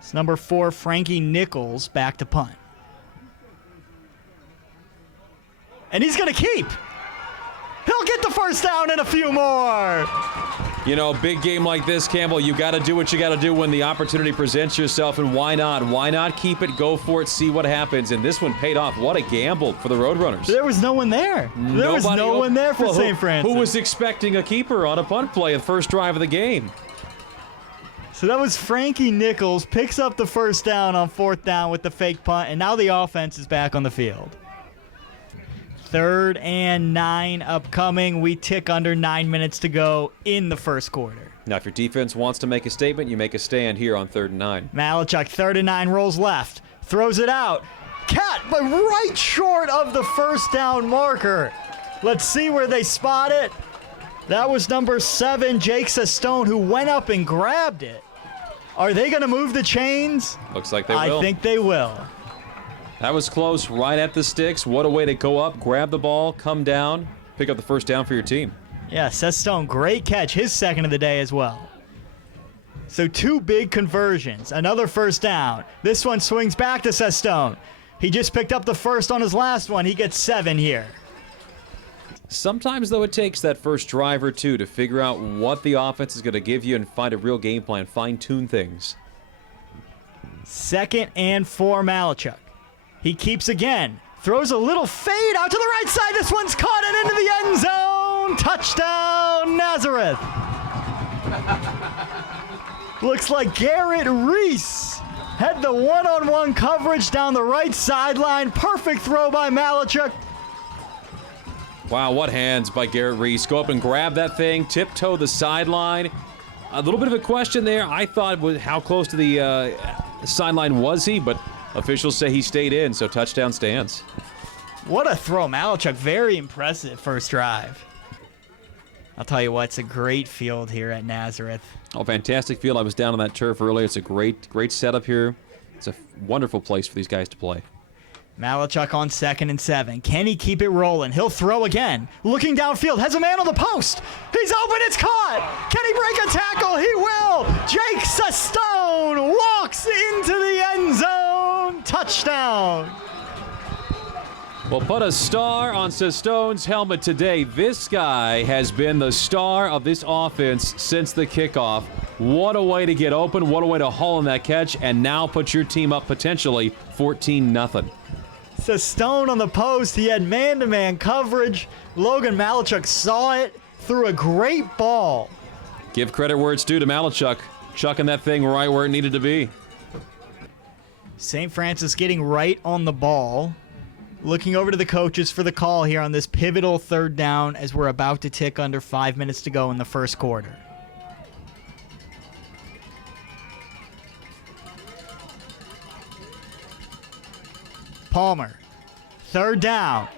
It's number 4, Frankie Nichols, back to punt. And he's going to keep. He'll get the first down and a few more. You know, a big game like this, Campbell, you got to do what you got to do when the opportunity presents yourself, and why not? Why not keep it, go for it, see what happens? And this one paid off. What a gamble for the Roadrunners. There was no one there. There was no one there for St. Francis. Who was expecting a keeper on a punt play at the first drive of the game? So that was Frankie Nichols, picks up the first down on 4th down with the fake punt, and now the offense is back on the field. 3rd and 9 upcoming. We tick under 9 minutes to go in the first quarter. Now, if your defense wants to make a statement, you make a stand here on 3rd and 9. Malachuk, 3rd and 9, rolls left, throws it out. Cat, but right short of the first down marker. Let's see where they spot it. That was number 7, Jake Sestone, who went up and grabbed it. Are they going to move the chains? Looks like they will. I think they will. That was close, right at the sticks. What a way to go up, grab the ball, come down, pick up the first down for your team. Yeah, Sestone, great catch, his second of the day as well. So 2 big conversions, another first down. This one swings back to Sestone. He just picked up the first on his last one. He gets 7 here. Sometimes, though, it takes that first drive or two to figure out what the offense is going to give you and find a real game plan, fine-tune things. 2nd and 4, Malachuk. He keeps again. Throws a little fade out to the right side. This one's caught and into the end zone. Touchdown, Nazareth. Looks like Garrett Reese had the one-on-one coverage down the right sideline. Perfect throw by Malachuk. Wow, what hands by Garrett Reese. Go up and grab that thing, tiptoe the sideline. A little bit of a question there. I thought how close to the sideline was he, but officials say he stayed in, so touchdown stands. What a throw, Malachuk. Very impressive first drive. I'll tell you what, it's a great field here at Nazareth. Oh, fantastic field. I was down on that turf earlier. It's a great setup here. It's a wonderful place for these guys to play. Malachuk on 2nd and 7. Can he keep it rolling? He'll throw again. Looking downfield, has a man on the post. He's open, it's caught. Can he break a tackle? He will. Jake Sestone walks into the end zone. Touchdown. Well, put a star on Sestone's helmet today. This guy has been the star of this offense since the kickoff. What a way to get open. What a way to haul in that catch, and now put your team up potentially 14-0. Sestone on the post. He had man-to-man coverage. Logan Malachuk saw it, threw a great ball. Give credit where it's due to Malachuk, chucking that thing right where it needed to be. St. Francis getting right on the ball. Looking over to the coaches for the call here on this pivotal 3rd down as we're about to tick under 5 minutes to go in the first quarter. Palmer, 3rd down,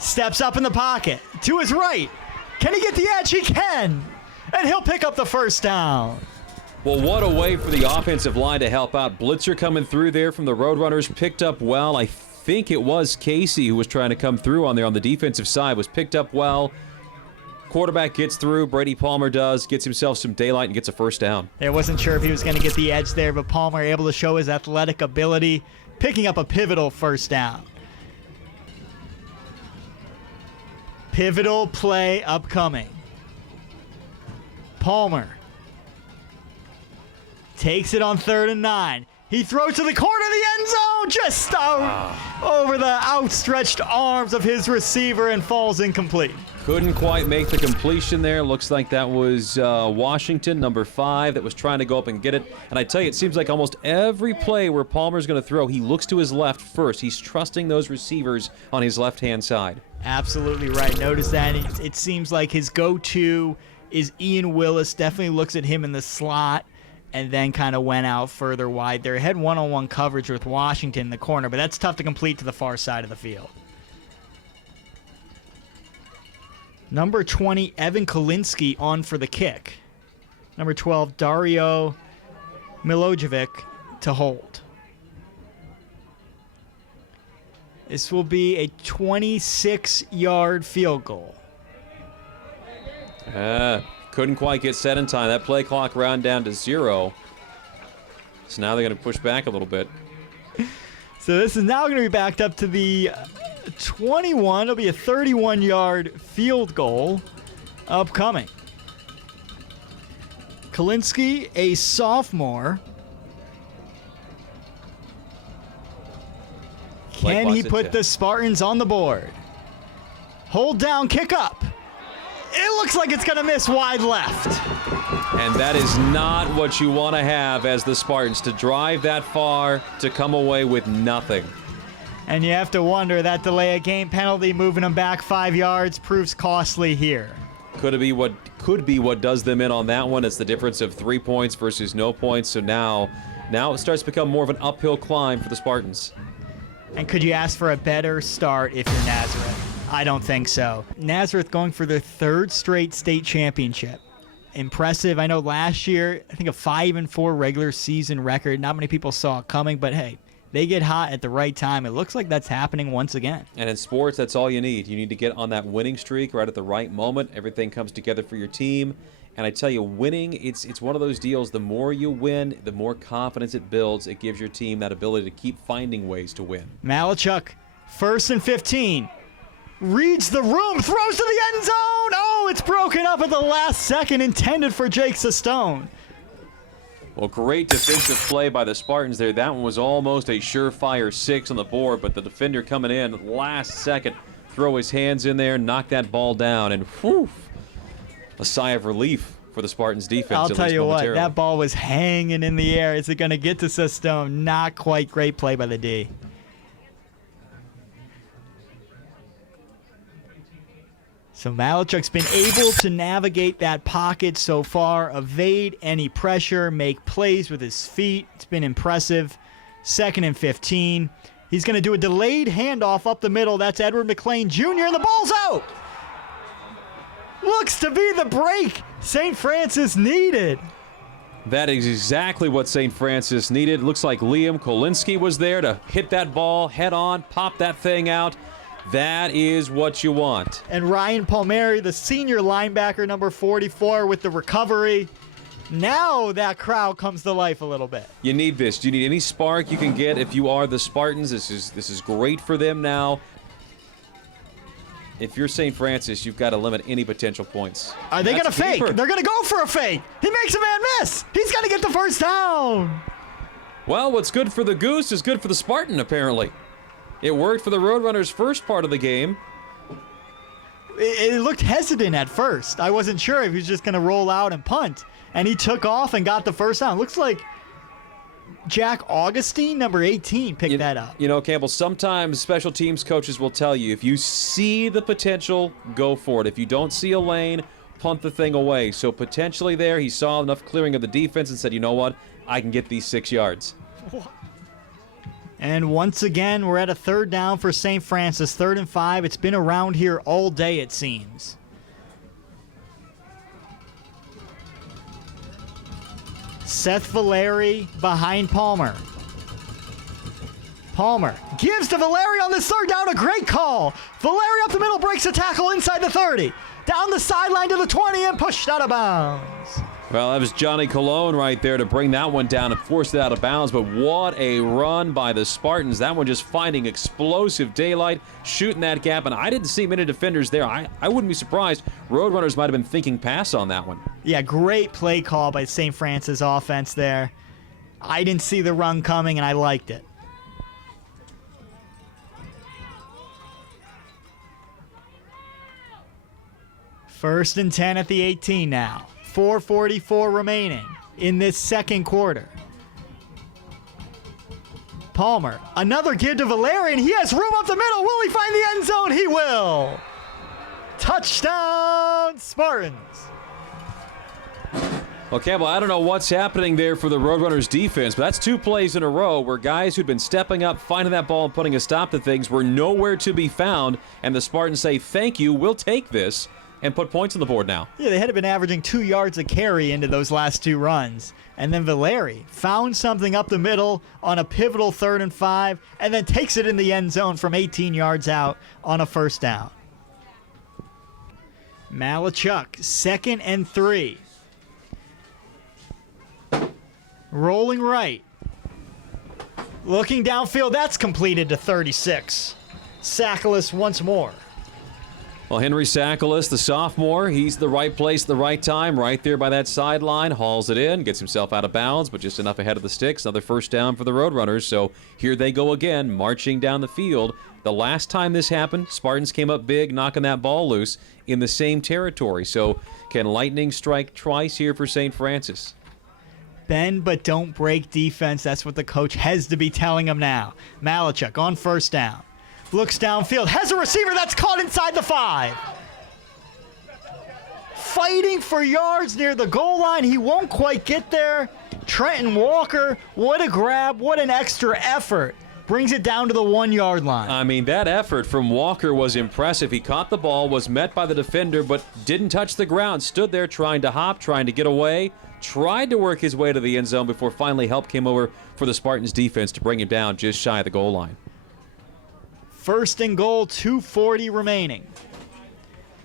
steps up in the pocket, to his right. Can he get the edge? He can, and he'll pick up the first down. Well, what a way for the offensive line to help out. Blitzer coming through there from the Roadrunners, picked up well. I think it was Casey who was trying to come through on there on the defensive side, was picked up well. Quarterback gets through, Brady Palmer does, gets himself some daylight and gets a first down. I wasn't sure if he was going to get the edge there, but Palmer able to show his athletic ability, picking up a pivotal first down. Pivotal play upcoming. Palmer takes it on 3rd and 9. He throws to the corner of the end zone, just out over the outstretched arms of his receiver and falls incomplete. Couldn't quite make the completion there. Looks like that was Washington, number 5, that was trying to go up and get it. And I tell you, it seems like almost every play where Palmer's going to throw, he looks to his left first. He's trusting those receivers on his left-hand side. Absolutely right. Notice that. It seems like his go-to is Ian Willis. Definitely looks at him in the slot and then kind of went out further wide there. Had one-on-one coverage with Washington in the corner, but that's tough to complete to the far side of the field. Number 20, Evan Kolinsky on for the kick. Number 12, Dario Milojevic to hold. This will be a 26-yard field goal. Couldn't quite get set in time. That play clock round down to 0. So now they're going to push back a little bit. So this is now going to be backed up to the 21. It'll be a 31-yard field goal upcoming. Kalinsky, a sophomore. Can he put the Spartans on the board? Hold down, kick up. It looks like it's going to miss wide left. And that is not what you want to have as the Spartans, to drive that far, to come away with nothing. And you have to wonder, that delay of game penalty moving them back 5 yards proves costly here. Could be what does them in on that one. It's the difference of 3 points versus no points. So now it starts to become more of an uphill climb for the Spartans. And could you ask for a better start if you're Nazareth? I don't think so. Nazareth going for their 3rd straight state championship. Impressive. I know last year, I think a 5-4 regular season record. Not many people saw it coming, but hey, they get hot at the right time. It looks like that's happening once again. And in sports, that's all you need. You need to get on that winning streak right at the right moment. Everything comes together for your team. And I tell you, winning, it's one of those deals. The more you win, the more confidence it builds. It gives your team that ability to keep finding ways to win. Malachuk, 1st and 15. Reads the room, throws to the end zone. Oh, it's broken up at the last second, intended for Jake Sestone. Well, great defensive play by the Spartans there. That one was almost a surefire 6 on the board, but the defender coming in last second, throw his hands in there, knock that ball down, and whew, a sigh of relief for the Spartans defense. I'll tell you what, that ball was hanging in the air. Is it going to get to Sestone? Not quite. Great play by the D. So Malachuk's been able to navigate that pocket so far, evade any pressure, make plays with his feet. It's been impressive. 2nd and 15. He's going to do a delayed handoff up the middle. That's Edward McLean Jr., and the ball's out. Looks to be the break St. Francis needed. That is exactly what St. Francis needed. Looks like Liam Kolinsky was there to hit that ball head on, pop that thing out. That is what you want. And Ryan Palmieri, the senior linebacker, number 44, with the recovery. Now that crowd comes to life a little bit. You need this. Do you need any spark you can get if you are the Spartans? This is great for them now. If you're St. Francis, you've got to limit any potential points. Are they going to fake? They're going to go for a fake. He makes a man miss. He's going to get the first down. Well, what's good for the Goose is good for the Spartan, apparently. It worked for the Roadrunners' first part of the game. It looked hesitant at first. I wasn't sure if he was just going to roll out and punt. And he took off and got the first down. Looks like Jack Augustine, number 18, picked that up. You know, Campbell, sometimes special teams coaches will tell you, if you see the potential, go for it. If you don't see a lane, punt the thing away. So potentially there, he saw enough clearing of the defense and said, you know what, I can get these 6 yards. And once again, we're at a 3rd down for St. Francis, 3rd and 5. It's been around here all day, it seems. Seth Valeri behind Palmer. Palmer gives to Valeri on this 3rd down, a great call. Valeri up the middle, breaks a tackle inside the 30. Down the sideline to the 20 and pushed out of bounds. Well, that was Johnny Colon right there to bring that one down and force it out of bounds. But what a run by the Spartans. That one just finding explosive daylight, shooting that gap. And I didn't see many defenders there. I wouldn't be surprised. Roadrunners might have been thinking pass on that one. Yeah, great play call by St. Francis offense there. I didn't see the run coming, and I liked it. First and 10 at the 18 now. 4:44 remaining in this 2nd quarter. Palmer, another give to Valerian. He has room up the middle. Will he find the end zone? He will. Touchdown, Spartans. Well, Campbell, I don't know what's happening there for the Roadrunners defense, but that's 2 plays in a row where guys who'd been stepping up, finding that ball, and putting a stop to things were nowhere to be found, and the Spartans say, thank you, we'll take this, and put points on the board now. Yeah, they had been averaging 2 yards a carry into those last 2 runs. And then Valeri found something up the middle on a pivotal 3rd and 5, and then takes it in the end zone from 18 yards out on a 1st down. Malachuk, 2nd and 3. Rolling right. Looking downfield, that's completed to 36. Sackless once more. Well, Henry Sackless, the sophomore, he's the right place at the right time, right there by that sideline, hauls it in, gets himself out of bounds, but just enough ahead of the sticks. Another first down for the Roadrunners, so here they go again, marching down the field. The last time this happened, Spartans came up big, knocking that ball loose in the same territory. So can lightning strike twice here for St. Francis? Bend but don't break defense. That's what the coach has to be telling him now. Malachuk on first down. Looks downfield. Has a receiver that's caught inside the 5. Fighting for yards near the goal line. He won't quite get there. Trenton Walker, what a grab. What an extra effort. Brings it down to the 1-yard line. I mean, that effort from Walker was impressive. He caught the ball, was met by the defender, but didn't touch the ground. Stood there trying to hop, trying to get away. Tried to work his way to the end zone before finally help came over for the Spartans defense to bring him down just shy of the goal line. First and goal, 2:40 remaining.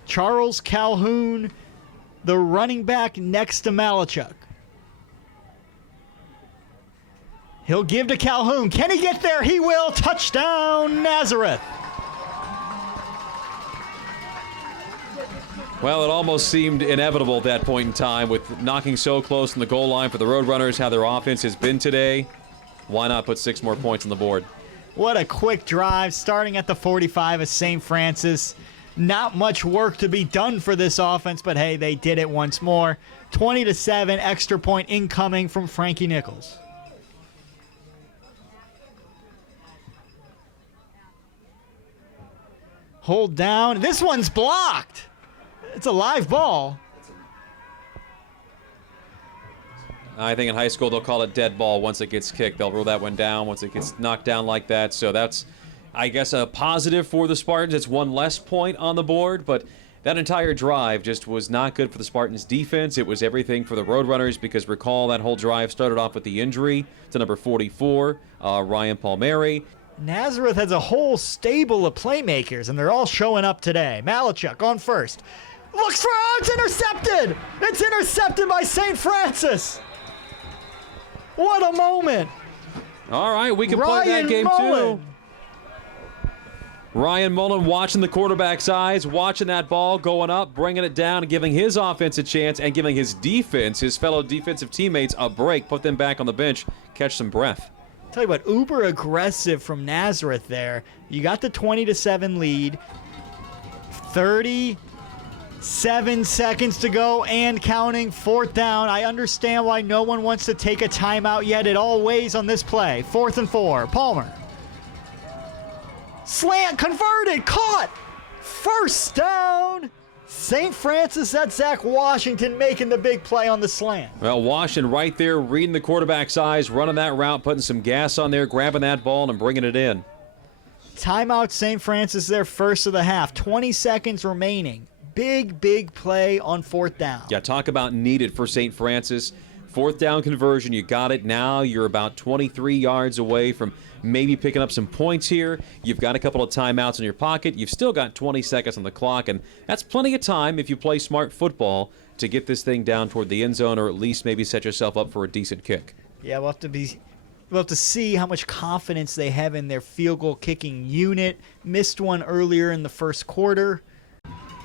Charles Calhoun, the running back next to Malachuk. He'll give to Calhoun. Can he get there? He will. Touchdown, Nazareth. Well, it almost seemed inevitable at that point in time with knocking so close on the goal line for the Roadrunners, how their offense has been today. Why not put 6 more points on the board? What a quick drive, starting at the 45 of St. Francis. Not much work to be done for this offense, but hey, they did it once more. 20-7, extra point incoming from Frankie Nichols. Hold down. This one's blocked. It's a live ball. I think in high school they'll call it dead ball once it gets kicked. They'll rule that one down once it gets knocked down like that. So that's, I guess, a positive for the Spartans. It's 1 less point on the board, but that entire drive just was not good for the Spartans' defense. It was everything for the Roadrunners because recall that whole drive started off with the injury to number 44, Ryan Palmieri. Nazareth has a whole stable of playmakers, and they're all showing up today. Malachuk on first. Looks for, it's intercepted! It's intercepted by St. Francis! What a moment! All right, we can play that game too. Ryan Mullen watching the quarterback's eyes, watching that ball going up, bringing it down, and giving his offense a chance, and giving his defense, his fellow defensive teammates, a break, put them back on the bench, catch some breath. Tell you what, uber aggressive from Nazareth there. You got the 20-7 lead. 37 seconds to go and counting. 4th down. I understand why no one wants to take a timeout yet. It all weighs on this play. 4th and 4. Palmer. Slant converted. Caught. First down. St. Francis, that's Zach Washington making the big play on the slant. Well, Washington right there, reading the quarterback's eyes, running that route, putting some gas on there, grabbing that ball and bringing it in. Timeout, St. Francis, their first of the half. 20 seconds remaining. Big play on 4th down. Yeah, talk about needed for St. Francis. 4th down conversion, you got it. Now you're about 23 yards away from maybe picking up some points here. You've got a couple of timeouts in your pocket. You've still got 20 seconds on the clock, and that's plenty of time if you play smart football to get this thing down toward the end zone or at least maybe set yourself up for a decent kick. Yeah, we'll have to see how much confidence they have in their field goal kicking unit. Missed one earlier in the first quarter.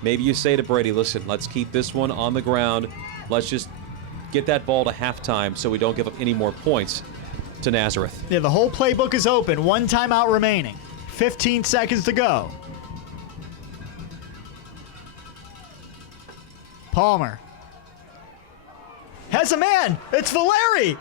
Maybe you say to Brady, listen, let's keep this one on the ground. Let's just get that ball to halftime so we don't give up any more points to Nazareth. Yeah, the whole playbook is open. 1 timeout remaining. 15 seconds to go. Palmer. Has a man. It's Valeri.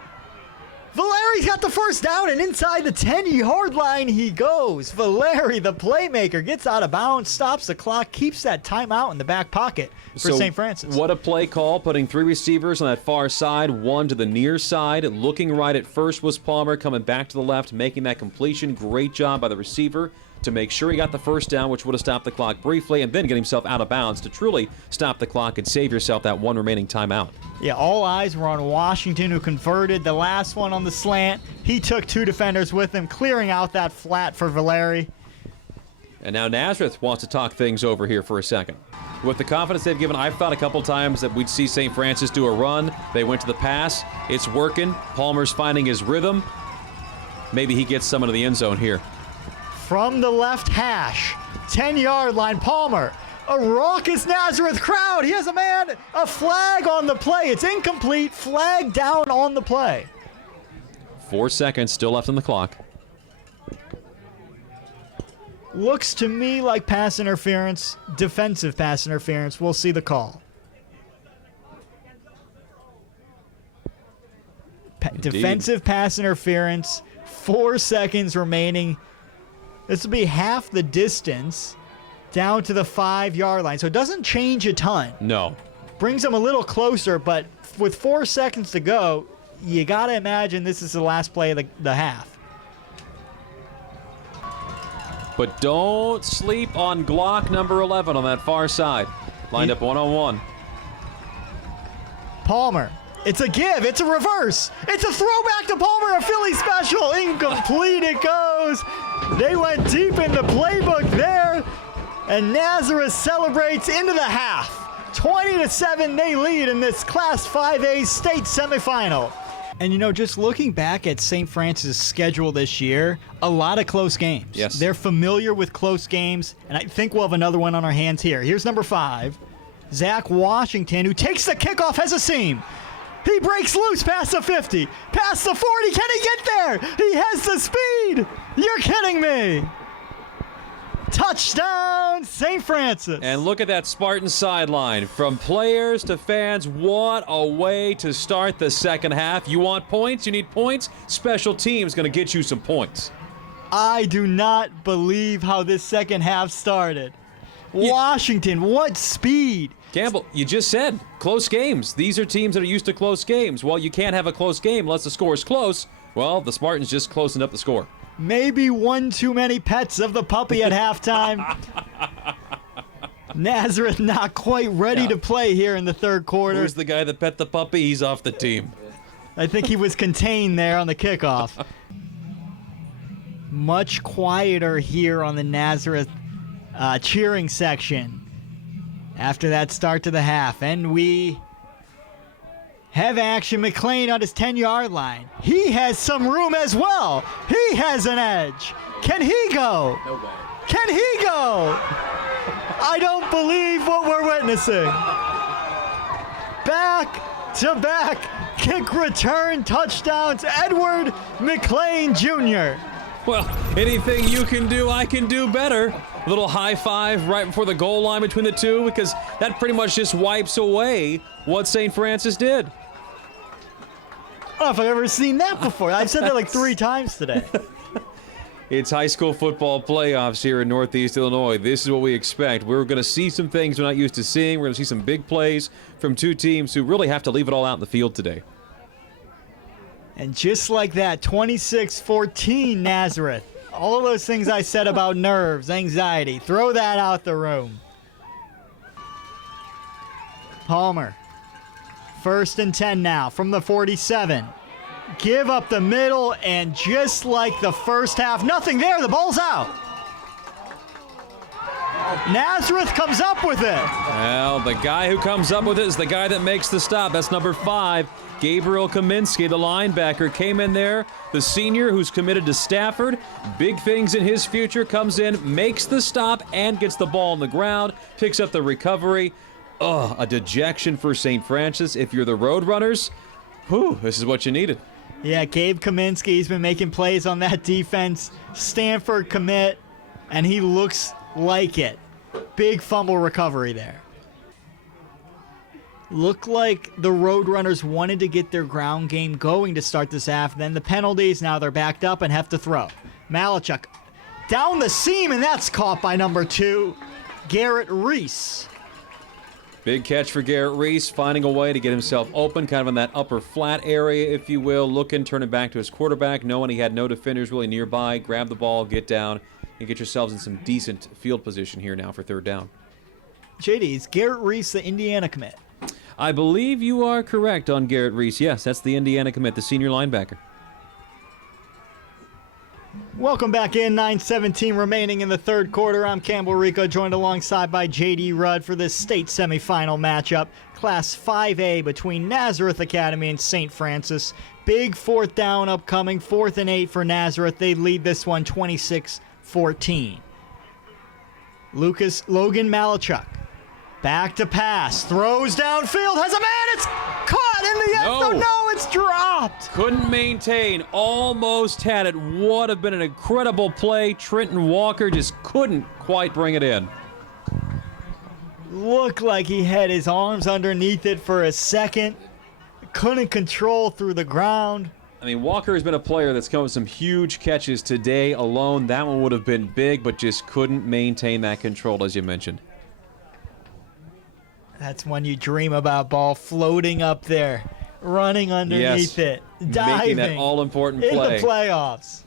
Valeri's got the first down, and inside the 10-yard line he goes. Valeri, the playmaker, gets out of bounds, stops the clock, keeps that timeout in the back pocket for St. Francis. What a play call, putting 3 receivers on that far side, 1 to the near side. Looking right at first was Palmer, coming back to the left, making that completion. Great job by the receiver to make sure he got the first down, which would have stopped the clock briefly, and then get himself out of bounds to truly stop the clock and save yourself that 1 remaining timeout. Yeah, all eyes were on Washington, who converted the last one on the slant. He took 2 defenders with him, clearing out that flat for Valeri. And now Nazareth wants to talk things over here for a second. With the confidence they've given, I've thought a couple times that we'd see St. Francis do a run. They went to the pass. It's working. Palmer's finding his rhythm. maybe he gets some into the end zone here. From the left hash, 10-yard line, Palmer. A raucous Nazareth crowd. He has a flag on the play. It's incomplete. Flag down on the play. 4 seconds still left on the clock. Looks to me like pass interference, defensive pass interference. We'll see the call. Defensive pass interference. 4 seconds remaining. This will be half the distance down to the 5-yard line. So it doesn't change a ton. No. Brings them a little closer, but with 4 seconds to go, you got to imagine this is the last play of the half. But don't sleep on Glock number 11 on that far side. Lined up one-on-one. Palmer. It's a give. It's a reverse. It's a throwback to Palmer, a Philly special. Incomplete it goes. They went deep in the playbook there, and Nazareth celebrates into the half. 20-7, they lead in this Class 5A state semifinal. And, just looking back at St. Francis' schedule this year, a lot of close games. Yes. They're familiar with close games, and I think we'll have another one on our hands here. Here's number 5, Zach Washington, who takes the kickoff, has a seam. He breaks loose past the 50, past the 40. Can he get there? He has the speed. You're kidding me. Touchdown, St. Francis. And look at that Spartan sideline. From players to fans, what a way to start the second half. You want points? You need points? Special teams going to get you some points. I do not believe how this second half started. Washington, what speed. Campbell, you just said close games. These are teams that are used to close games. Well, you can't have a close game unless the score is close. Well, the Spartans just closing up the score. Maybe one too many pets of the puppy at halftime. Nazareth not quite ready to play here in the third quarter. Who's the guy that pet the puppy? He's off the team. I think he was contained there on the kickoff. Much quieter here on the Nazareth cheering section after that start to the half. And we have action. McLean on his 10-yard line. He has some room as well. He has an edge. Can he go? No way. Can he go? I don't believe what we're witnessing. Back-to-back kick return touchdowns. Edward McLean Jr. Well, anything you can do, I can do better. A little high five right before the goal line between the two, because that pretty much just wipes away what St. Francis did. I don't know if I've ever seen that before. I've said that like 3 times today. It's high school football playoffs here in Northeast Illinois. This is what we expect. We're going to see some things we're not used to seeing. We're going to see some big plays from two teams who really have to leave it all out in the field today. And just like that, 26-14 Nazareth. All those things I said about nerves, anxiety, throw that out the room. Palmer. 1st and 10 now from the 47. Give up the middle, and just like the first half, nothing there. The ball's out. Nazareth comes up with it. Well, the guy who comes up with it is the guy that makes the stop. That's number 5, Gabriel Kaminsky, the linebacker, came in there. The senior who's committed to Stafford. Big things in his future, comes in, makes the stop, and gets the ball on the ground, picks up the recovery. Oh, a dejection for St. Francis. If you're the Roadrunners, this is what you needed. Yeah, Gabe Kaminsky's been making plays on that defense. Stanford commit, and he looks like it. Big fumble recovery there. Looked like the Roadrunners wanted to get their ground game going to start this half. Then the penalties, now they're backed up and have to throw. Malachuk down the seam, and that's caught by number 2, Garrett Reese. Big catch for Garrett Reese, finding a way to get himself open, kind of in that upper flat area, if you will. Looking, turning back to his quarterback, knowing he had no defenders really nearby. Grab the ball, get down, and get yourselves in some decent field position here now for 3rd down. JD, is Garrett Reese the Indiana commit? I believe you are correct on Garrett Reese. Yes, that's the Indiana commit, the senior linebacker. Welcome back in. 9:17 remaining in the third quarter. I'm Campbell Rico, joined alongside by J.D. Rudd for this state semifinal matchup. Class 5A between Nazareth Academy and St. Francis. Big fourth down upcoming, 4th and 8 for Nazareth. They lead this one 26-14. Logan Malachuk. Back to pass. Throws downfield. Has a man. It's caught in the end zone. No, it's dropped. Couldn't maintain. Almost had it. Would have been an incredible play. Trenton Walker just couldn't quite bring it in. Looked like he had his arms underneath it for a second. Couldn't control through the ground. I mean, Walker has been a player that's come with some huge catches today alone. That one would have been big, but just couldn't maintain that control, as you mentioned. That's when you dream about ball floating up there, running underneath it, diving. Making that all-important play. In the playoffs.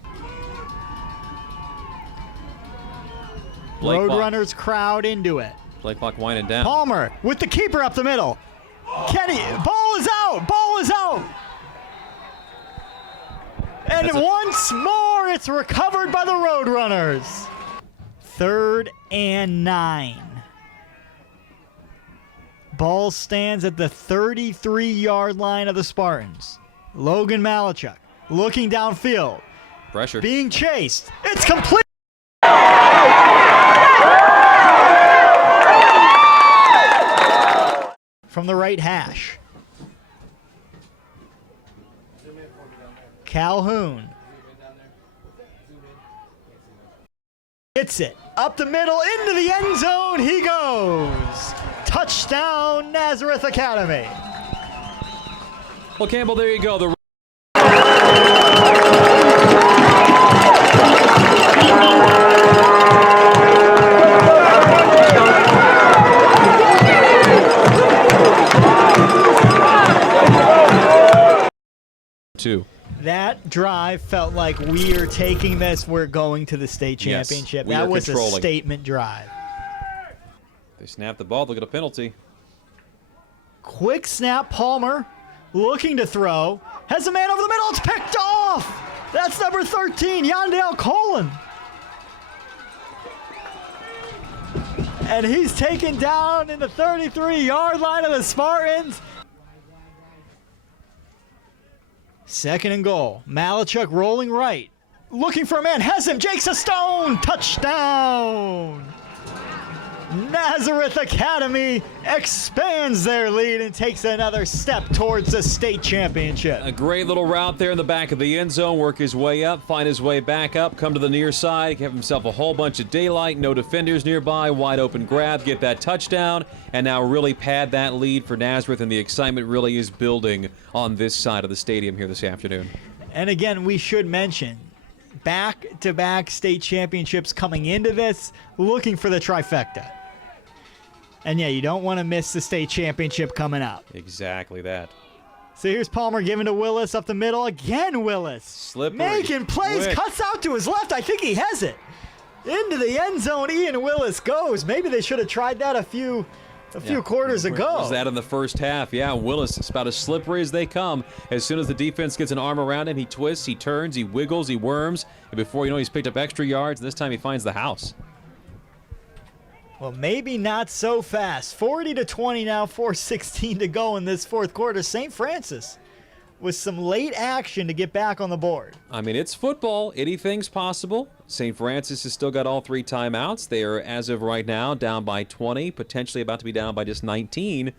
Roadrunners crowd into it. Play clock winding down. Palmer with the keeper up the middle. Kenny, ball is out, ball is out. And once more, it's recovered by the Roadrunners. 3rd and 9. Ball stands at the 33-yard line of the Spartans. Logan Malachuk looking downfield. Pressure. Being chased. It's complete. From the right hash. Calhoun. Hits it. Up the middle, into the end zone. He goes. Touchdown, Nazareth Academy. Well, Campbell, there you go. The two. That drive felt like we are taking this. We're going to the state championship. Yes, that was a statement drive. They snap the ball. They'll get a penalty. Quick snap. Palmer looking to throw. Has a man over the middle. It's picked off. That's number 13, Yandale Colin. And he's taken down in the 33-yard line of the Spartans. 2nd and goal. Malachuk rolling right. Looking for a man. Has him. Jake's a stone. Touchdown. Nazareth Academy expands their lead and takes another step towards the state championship. A great little route there in the back of the end zone. Work his way up, find his way back up, come to the near side, give himself a whole bunch of daylight, no defenders nearby, wide open grab, get that touchdown, and now really pad that lead for Nazareth, and the excitement really is building on this side of the stadium here this afternoon. And again, we should mention, back-to-back state championships coming into this, looking for the trifecta. And yeah, you don't want to miss the state championship coming up. Exactly that. So here's Palmer giving to Willis up the middle. Again, Willis. Slippery. Making plays. Quick. Cuts out to his left. I think he has it. Into the end zone, Ian Willis goes. Maybe they should have tried that a few quarters ago. Was that in the first half? Yeah, Willis is about as slippery as they come. As soon as the defense gets an arm around him, he twists, he turns, he wiggles, he worms. And before you know, he's picked up extra yards. And this time he finds the house. Well, maybe not so fast. 40-20 now, 4:16 to go in this fourth quarter. St. Francis with some late action to get back on the board. I mean, it's football. Anything's possible. St. Francis has still got all 3 timeouts. They are, as of right now, down by 20, potentially about to be down by just 19.